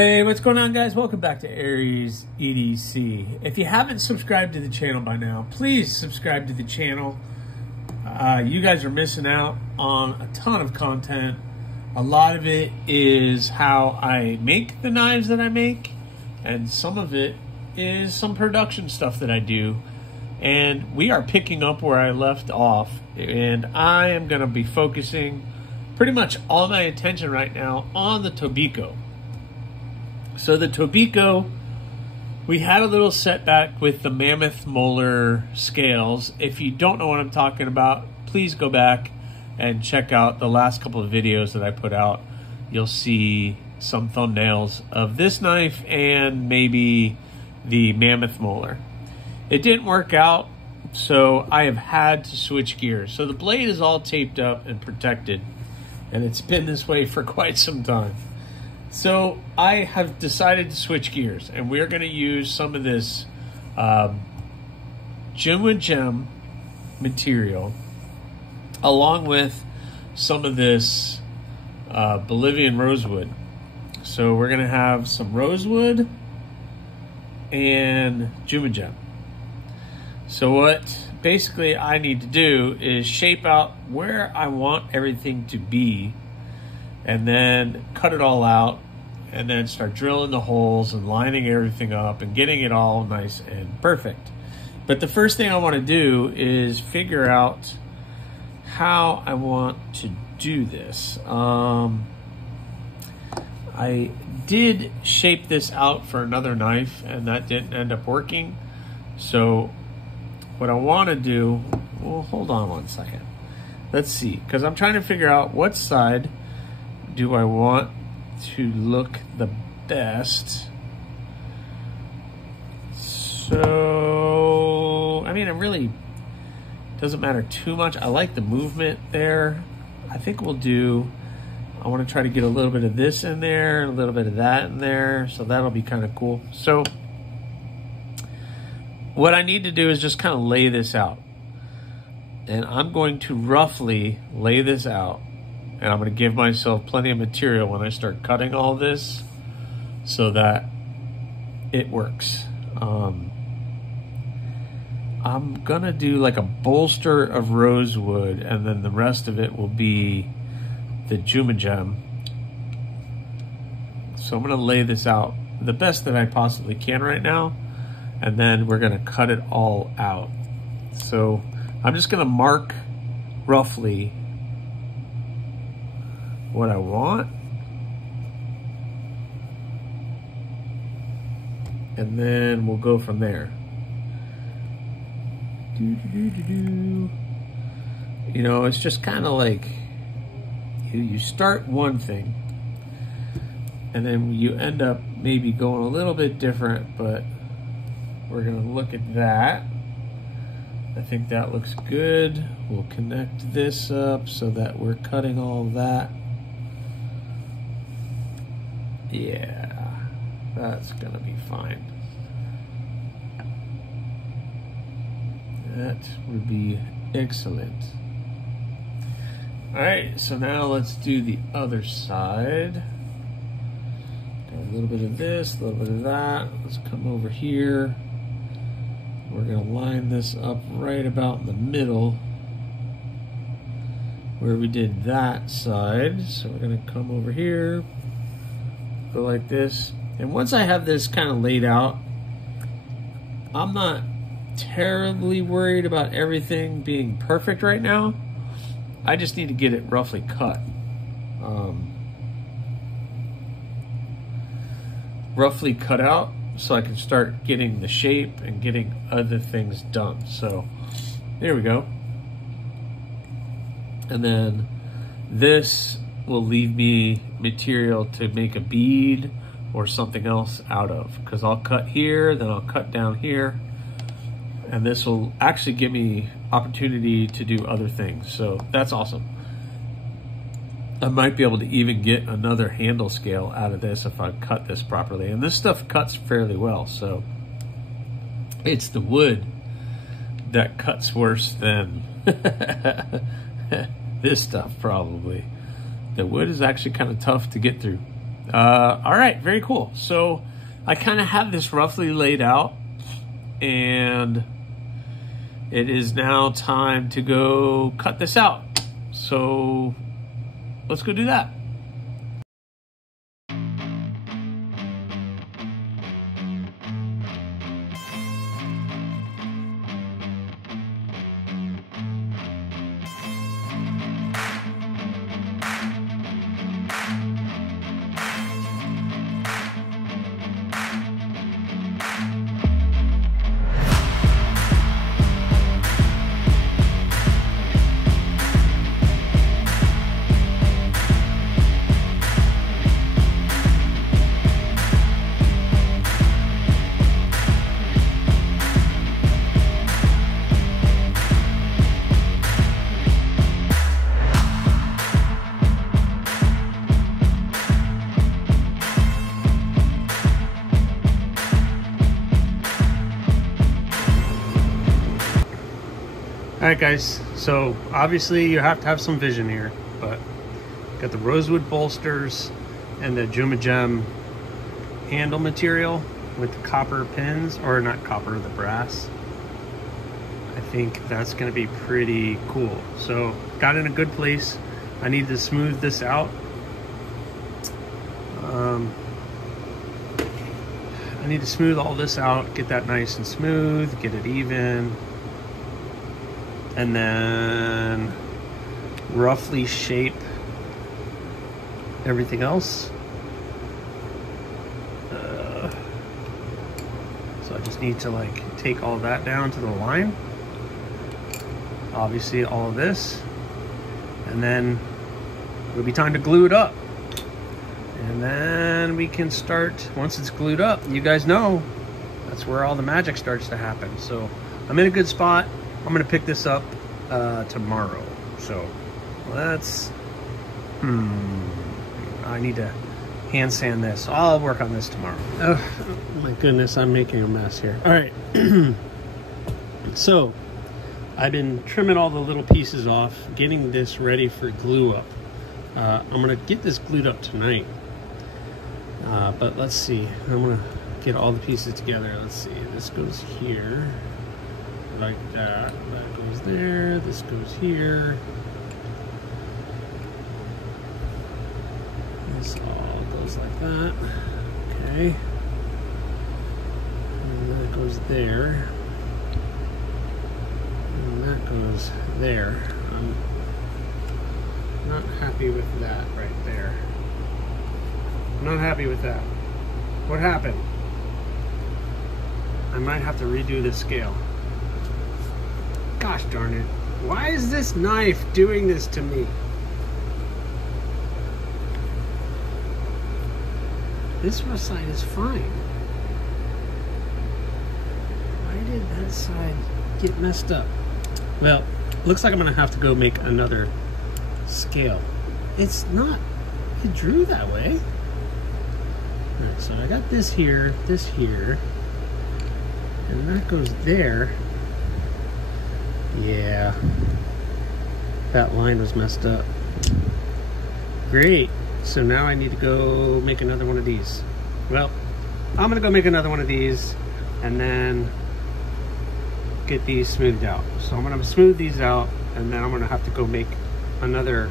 Hey, what's going on, guys? Welcome back to AriesEDC. If you haven't subscribed to the channel by now, please subscribe to the channel. You guys are missing out on a ton of content. A lot of it is how I make the knives that I make, and some of it is some production stuff that I do. And we are picking up where I left off, and I am going to be focusing pretty much all my attention right now on the Tobiko. So the Tobiko, we had a little setback with the mammoth molar scales. If you don't know what I'm talking about, please go back and check out the last couple of videos that I put out. You'll see some thumbnails of this knife and maybe the mammoth molar. It didn't work out, so I have had to switch gears. So the blade is all taped up and protected, and it's been this way for quite some time. So I have decided to switch gears, and we're going to use some of this gem material along with some of this Bolivian rosewood. So we're going to have some rosewood and gem. So what basically I need to do is shape out where I want everything to be, and then cut it all out, and then start drilling the holes and lining everything up and getting it all nice and perfect. But the first thing I want to do is figure out how I want to do this. I did shape this out for another knife, and that didn't end up working. So what I want to do, well, hold on one second. Let's see, because I'm trying to figure out what side do I want to look the best. So, I mean, it really doesn't matter too much. I like the movement there. I think we'll do, I want to try to get a little bit of this in there, a little bit of that in there, so that'll be kind of cool. So what I need to do is just kind of lay this out. And I'm going to roughly lay this out. And I'm going to give myself plenty of material when I start cutting all this so that it works. I'm going to do like a bolster of rosewood, and then the rest of it will be the gem. So I'm going to lay this out the best that I possibly can right now, and then we're going to cut it all out. So I'm just going to mark roughly what I want, and then we'll go from there. You know, it's just kind of like you start one thing, and then you end up maybe going a little bit different, but we're going to look at that. I think that looks good. We'll connect this up so that we're cutting all that. Yeah, that's gonna be fine. That would be excellent. All right, so now let's do the other side. Got a little bit of this, a little bit of that. Let's come over here. We're gonna line this up right about in the middle where we did that side. So we're gonna come over here, go like this. And once I have this kind of laid out, I'm not terribly worried about everything being perfect right now. I just need to get it roughly cut. Roughly cut out so I can start getting the shape and getting other things done. So there we go. And then this will leave me material to make a bead or something else out of, because I'll cut here, then I'll cut down here, and this will actually give me opportunity to do other things. So that's awesome. I might be able to even get another handle scale out of this if I cut this properly. And this stuff cuts fairly well, so it's the wood that cuts worse than this stuff probably. The wood is actually kind of tough to get through. All right, very cool. So I kind of have this roughly laid out, and it is now time to go cut this out. So let's go do that. All right, guys, so obviously you have to have some vision here, but got the rosewood bolsters and the Juma Gem handle material with the copper pins, or not copper, the brass. I think that's gonna be pretty cool. So got in a good place. I need to smooth this out. I need to smooth all this out, get that nice and smooth, get it even. And then roughly shape everything else. So I just need to like take all that down to the line. Obviously all of this. And then it'll be time to glue it up. And then we can start, once it's glued up, you guys know, that's where all the magic starts to happen. So I'm in a good spot. I'm gonna pick this up tomorrow. So let's, I need to hand sand this. I'll work on this tomorrow. Oh my goodness, I'm making a mess here. All right. So I've been trimming all the little pieces off, getting this ready for glue up. I'm gonna get this glued up tonight. But let's see, I'm gonna get all the pieces together. Let's see, this goes here. Like that, that goes there, this goes here. This all goes like that, okay. And that goes there. And that goes there. I'm not happy with that right there. I'm not happy with that. What happened? I might have to redo this scale. Gosh darn it. Why is this knife doing this to me? This side is fine. Why did that side get messed up? Well, looks like I'm gonna have to go make another scale. It's not, it drew that way. All right, so I got this here, and that goes there. Yeah, that line was messed up. Great, so now I need to go make another one of these. Well, I'm gonna go make another one of these and then get these smoothed out. So I'm gonna smooth these out and then I'm gonna have to go make another.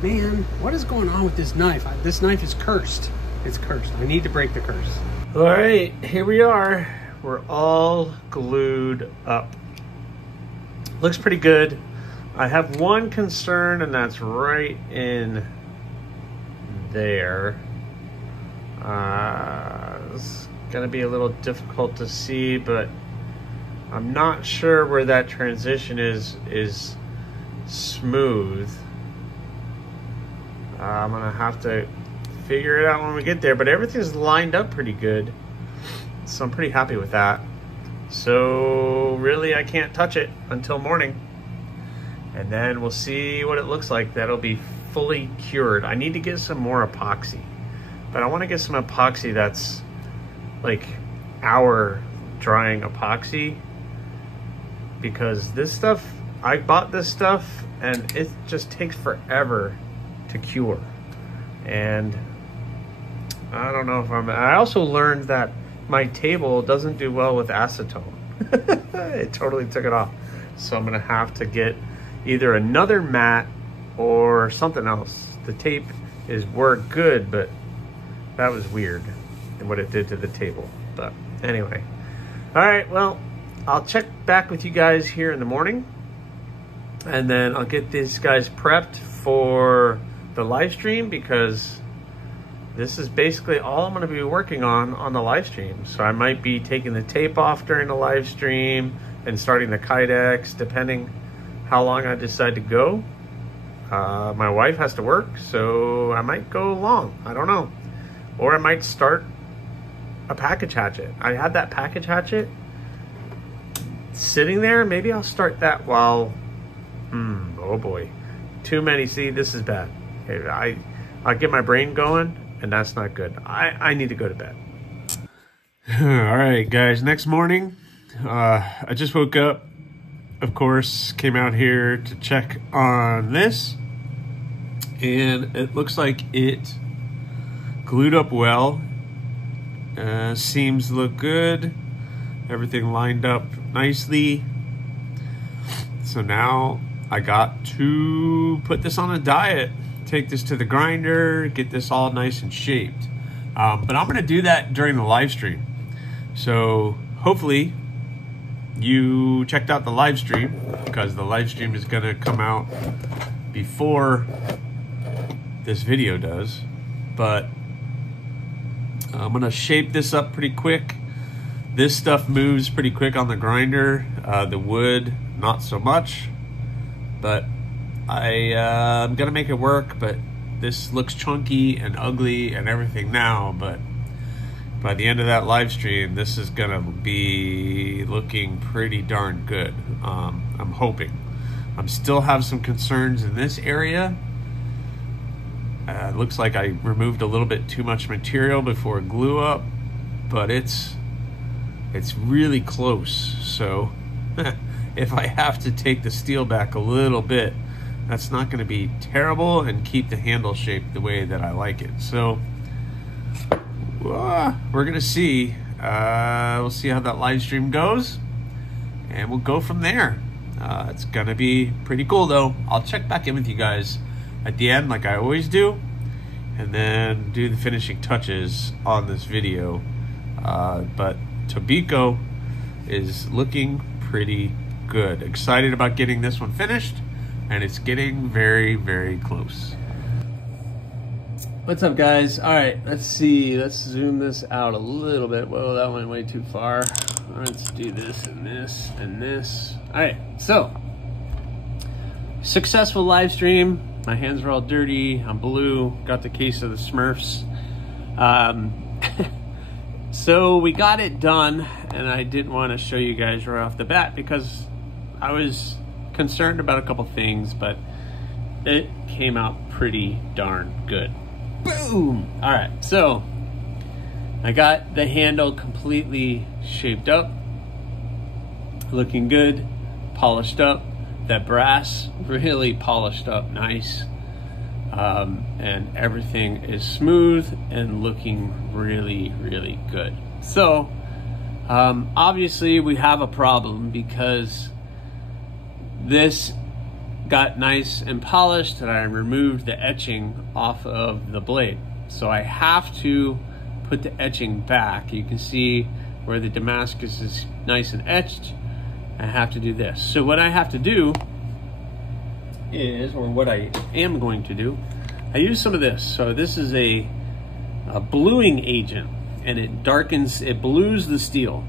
Man, what is going on with this knife? This knife is cursed. It's cursed. I need to break the curse. All right, here we are. We're all glued up. Looks pretty good. I have one concern, and that's right in there. It's gonna be a little difficult to see, but I'm not sure where that transition is smooth. I'm gonna have to figure it out when we get there, but everything's lined up pretty good. So I'm pretty happy with that. So really I can't touch it until morning. And then we'll see what it looks like. That'll be fully cured. I need to get some more epoxy. But I want to get some epoxy that's like hour drying epoxy. Because this stuff, I bought this stuff and it just takes forever to cure. And I don't know if I also learned that my table doesn't do well with acetone. It totally took it off. So I'm gonna have to get either another mat or something else. The tape is worked good, but that was weird and what it did to the table. But anyway, all right, well, I'll check back with you guys here in the morning, and then I'll get these guys prepped for the live stream, because this is basically all I'm going to be working on the live stream. So I might be taking the tape off during the live stream and starting the Kydex, depending how long I decide to go. My wife has to work, so I might go long. I don't know. Or I might start a package hatchet. I had that package hatchet sitting there. Maybe I'll start that while, oh boy, too many. See, this is bad. I get my brain going, and that's not good. I need to go to bed. All right, guys, next morning, I just woke up, of course, came out here to check on this, and it looks like it glued up well. Seams look good. Everything lined up nicely. So now I got to put this on a diet, take this to the grinder, get this all nice and shaped. But I'm gonna do that during the live stream. So hopefully you checked out the live stream, because the live stream is gonna come out before this video does. But I'm gonna shape this up pretty quick. This stuff moves pretty quick on the grinder. The wood, not so much. But I'm gonna make it work. But this looks chunky and ugly and everything now. But by the end of that live stream, this is gonna be looking pretty darn good. I'm hoping. I still have some concerns in this area. It looks like I removed a little bit too much material before it glue up, but it's really close. So if I have to take the steel back a little bit, that's not going to be terrible, and keep the handle shaped the way that I like it. So we're going to see. We'll see how that live stream goes, and we'll go from there. It's going to be pretty cool, though. I'll check back in with you guys at the end, like I always do, and then do the finishing touches on this video. But Tobiko is looking pretty good. Excited about getting this one finished, and it's getting very, very close. What's up, guys? All right, let's see. Let's zoom this out a little bit. Whoa, that went way too far. Let's do this and this and this. All right, so successful live stream. My hands are all dirty. I'm blue. Got the case of the Smurfs. So we got it done, and I didn't want to show you guys right off the bat because I was concerned about a couple things, but it came out pretty darn good. Boom! All right, so I got the handle completely shaped up, looking good, polished up. That brass really polished up nice, and everything is smooth and looking really, really good. So obviously we have a problem, because this got nice and polished and I removed the etching off of the blade. So I have to put the etching back. You can see where the Damascus is nice and etched. I have to do this. So what I have to do is, or what I am going to do, I use some of this. So this is a bluing agent, and it darkens, it blues the steel.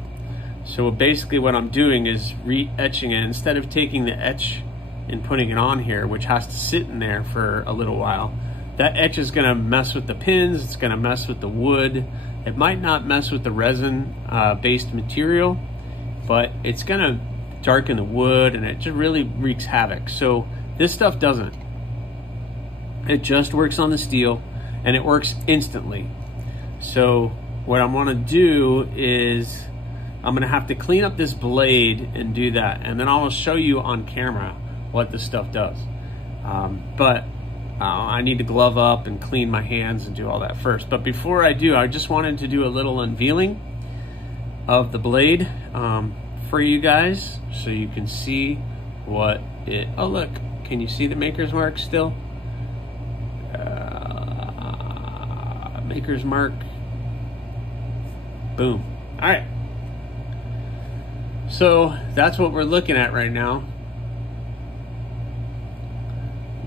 So basically what I'm doing is re-etching it. Instead of taking the etch and putting it on here, which has to sit in there for a little while, that etch is gonna mess with the pins, it's gonna mess with the wood. It might not mess with the resin based material, but it's gonna darken the wood, and it just really wreaks havoc. So this stuff doesn't. It just works on the steel, and it works instantly. So what I want to do is I'm going to have to clean up this blade and do that, and then I'll show you on camera what this stuff does. But I need to glove up and clean my hands and do all that first. But before I do, I just wanted to do a little unveiling of the blade for you guys so you can see what it, oh look, can you see the maker's mark still? Maker's mark, boom. All right, so that's what we're looking at right now.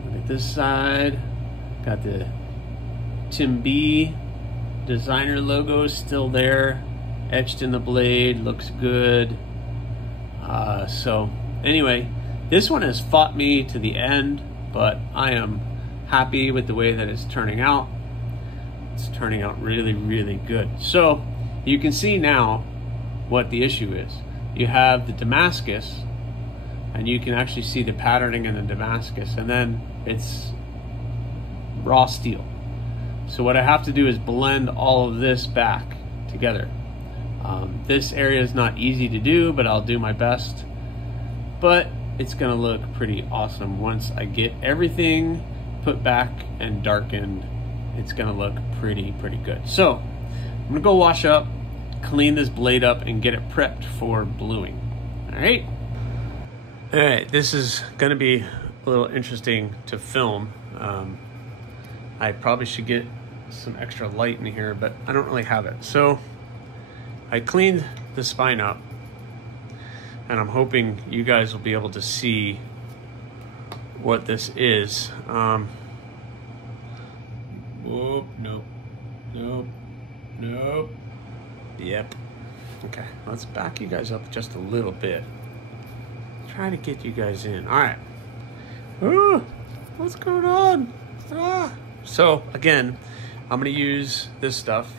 Look at this side, got the Tim B designer logo still there, etched in the blade, looks good. So anyway, this one has fought me to the end, but I am happy with the way that it's turning out. It's turning out really, really good. So you can see now what the issue is. You have the Damascus, and you can actually see the patterning in the Damascus, and then it's raw steel. So what I have to do is blend all of this back together. This area is not easy to do, but I'll do my best. But it's gonna look pretty awesome once I get everything put back and darkened. It's gonna look pretty good. So I'm gonna go wash up, clean this blade up, and get it prepped for bluing. All right, this is gonna be a little interesting to film. I probably should get some extra light in here, but I don't really have it. So I cleaned the spine up, and I'm hoping you guys will be able to see what this is. Whoop, nope, nope, nope. Yep. Okay, let's back you guys up just a little bit. Try to get you guys in. All right. Ooh, what's going on? Ah. So again, I'm gonna use this stuff.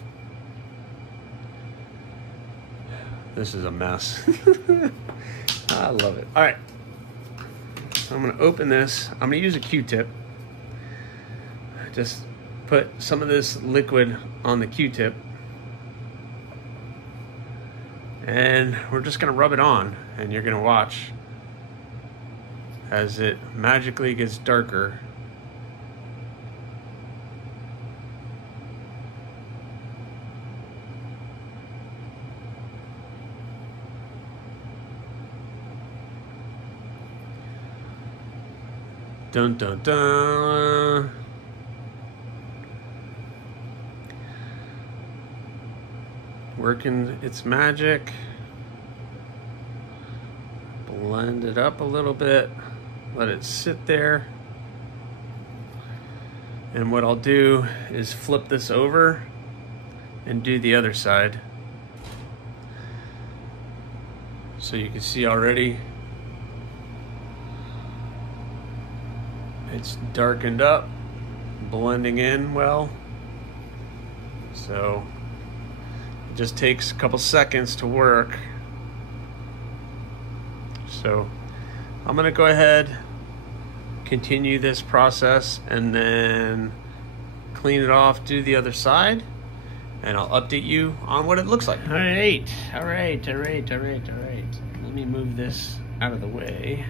This is a mess. I love it. All right, so I'm gonna open this. I'm gonna use a Q-tip. Just put some of this liquid on the Q-tip, and we're just gonna rub it on, and you're gonna watch as it magically gets darker. Dun dun dun. Working its magic. Blend it up a little bit. Let it sit there. And what I'll do is flip this over and do the other side. So you can see already it's darkened up, blending in well. So it just takes a couple seconds to work. So I'm gonna go ahead, continue this process, and then clean it off, do the other side, and I'll update you on what it looks like. All right. Let me move this out of the way.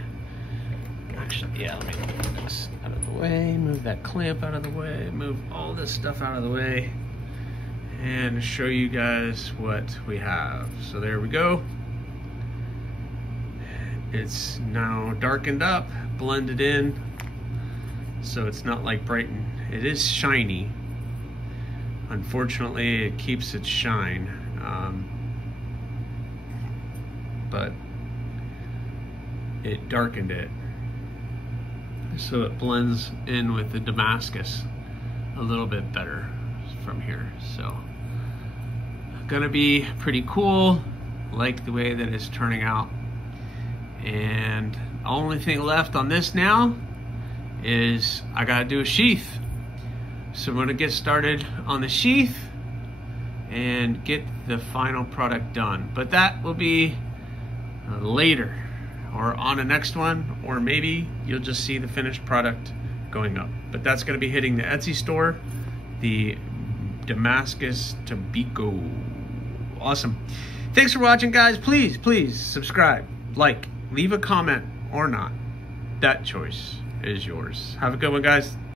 Actually, yeah, let me move this out of the way, move that clamp out of the way, move all this stuff out of the way, and show you guys what we have. So there we go. It's now darkened up, blended in, so it's not like brighten. It is shiny. Unfortunately, it keeps its shine, but it darkened it. So it blends in with the Damascus a little bit better from here. So gonna be pretty cool. Like the way that it's turning out. And the only thing left on this now is I gotta do a sheath. So I'm gonna get started on the sheath and get the final product done. But that will be later, or on the next one, or maybe you'll just see the finished product going up. But that's gonna be hitting the Etsy store, the Damascus Tobacco. Awesome. Thanks for watching, guys. Please subscribe, like, leave a comment or not. That choice is yours. Have a good one, guys.